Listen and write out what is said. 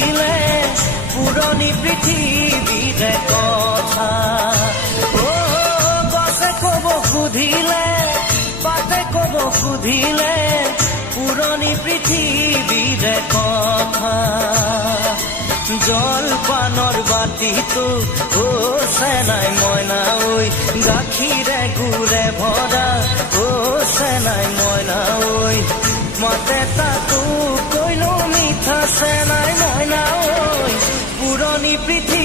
সুধিলে পুৰণি পৃথিৱীৰে কথা গছে কব সুধিলে পাতে কব সুধিলে পুৰণি পৃথিৱীৰে কথা জলপানৰ বাতিটো চেনাই মইনা ঐ গাখীৰে গুৰে ভৰা চেনাই মইনা ঐ মাতে তাতো কৈলো মিঠা চেনাই মইনা ঐ পুৰণি পৃথিৱী